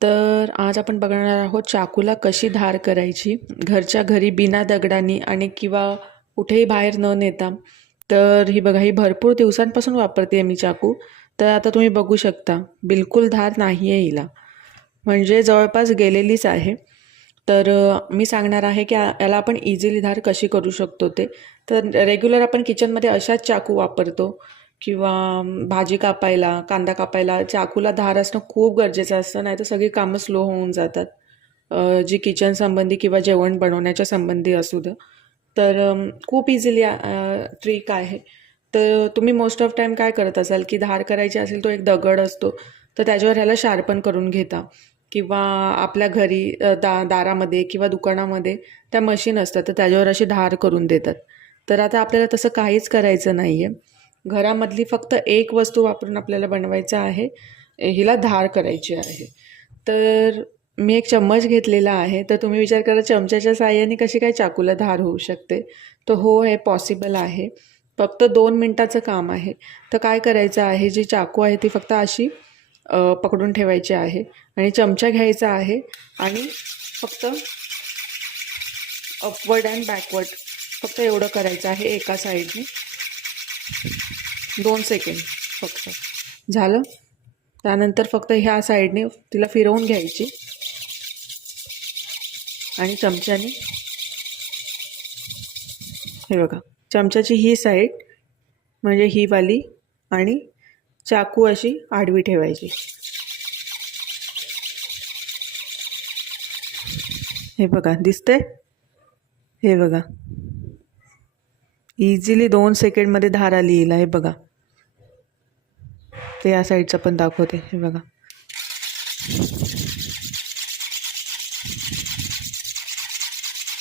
तर आज आपण बघणार आहोत चाकूला कशी धार करायची घरच्या घरी बिना दगडांनी आणि किंवा कुठेही बाहेर न नेता. तर ही बघा, ही भरपूर दिवसांपासून वापरते मी चाकू. तर आता तुम्ही बघू शकता बिलकुल धार नाही आहे हिला, म्हणजे जवळपास गेलेलीच आहे. तर मी सांगणार आहे की याला आपण इझिली धार कशी करू शकतो ते. तर रेग्युलर आपण किचनमध्ये अशाच चाकू वापरतो किंवा भाजी कापायला, कांदा कापायला चाकूला धार असणं खूप गरजेचं असतं, नाही तर सगळी कामं स्लो होऊन जातात, जी किचन संबंधी किंवा जेवण बनवण्याच्या संबंधी असू द्या. तर खूप इझिली ट्रिक आहे. तर तुम्ही मोस्ट ऑफ टाईम काय करत असाल की धार करायची असेल, तो एक दगड असतो तर त्याच्यावर ह्याला शार्पन करून घेता किंवा आपल्या घरी दारामध्ये किंवा दुकानामध्ये त्या मशीन असतात तर त्याच्यावर अशी धार करून देतात. तर आता आपल्याला तसं काहीच करायचं नाही आहे. घरामधली फक्त एक वस्तू वापरून आपल्याला बनवायचं आहे, हिला धार करायची आहे. तर मी एक चम्मच घेतलेला आहे. तर तुम्ही विचार करा चमच्याच्या साहाय्याने कशी काय चाकूला धार होऊ शकते. तर हो, हे पॉसिबल आहे. फक्त 2 मिनटाचं काम आहे. तर काय करायचं आहे, जी चाकू आहे ती फक्त अशी पकडून ठेवायची आहे आणि चमचा घ्यायचा आहे आणि फक्त अपवर्ड अँड बॅकवर्ड फक्त एवढं करायचं आहे एका साईडने. 2 सेकंड फक्त झालं. त्यानंतर फक्त ह्या साईडने तिला फिरवून घ्यायची आणि चमच्याने, हे बघा, चमच्याची ही साईड म्हणजे ही वाली आणि चाकू अशी आडवी ठेवायची. हे बघा दिसतंय, हे बघा इझिली 2 सेकंडमध्ये धार आली हिला. हे बघा, ते या साईडचं पण दाखवते. हे बघा,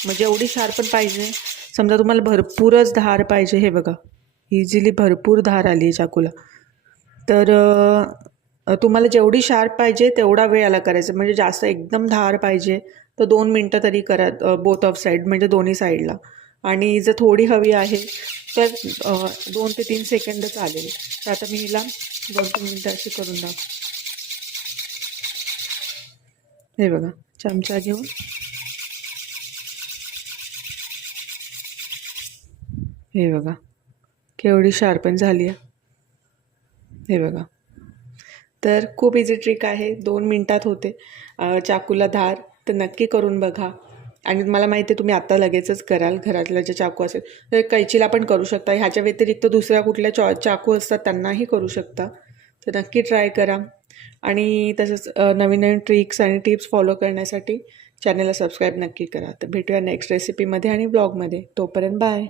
म्हणजे एवढी शार्पन पाहिजे. समजा तुम्हाला भरपूरच धार पाहिजे, हे बघा इझिली भरपूर धार आली आहे चाकूला. तर तुम्हाला जेवढी शार्प पाहिजे तेवढा वेळ याला करायचं. म्हणजे जास्त एकदम धार पाहिजे तर 2 मिनटं तरी करा, बोथ ऑफ साईड म्हणजे दोन्ही साईडला. आणि जर थोडी हवी आहे तर 2 ते 3 सेकंद चालेल. तर आता मी हिला 2-3 मिनटं अशी करून दाखव. हे बघा, चमचा घेऊन हे बघा केवढी शार्पन झाली आहे. हे बघा, तर खूप इझी ट्रिक आहे, 2 मिनटात होते चाकूला धार. तर नक्की करून बघा. आणि मला माहिती आहे तुम्ही आत्ता लगेचच कराल. घरातला जे चाकू असेल तर कैचीला पण करू शकता. ह्याच्या व्यतिरिक्त दुसऱ्या कुठल्या चाकू असतात त्यांनाही करू शकता. तर नक्की ट्राय करा. आणि तसंच नवीन नवीन ट्रिक्स आणि टिप्स फॉलो करण्यासाठी चॅनलला सबस्क्राईब नक्की करा. तर भेटूया नेक्स्ट रेसिपीमध्ये आणि ब्लॉगमध्ये. तोपर्यंत बाय.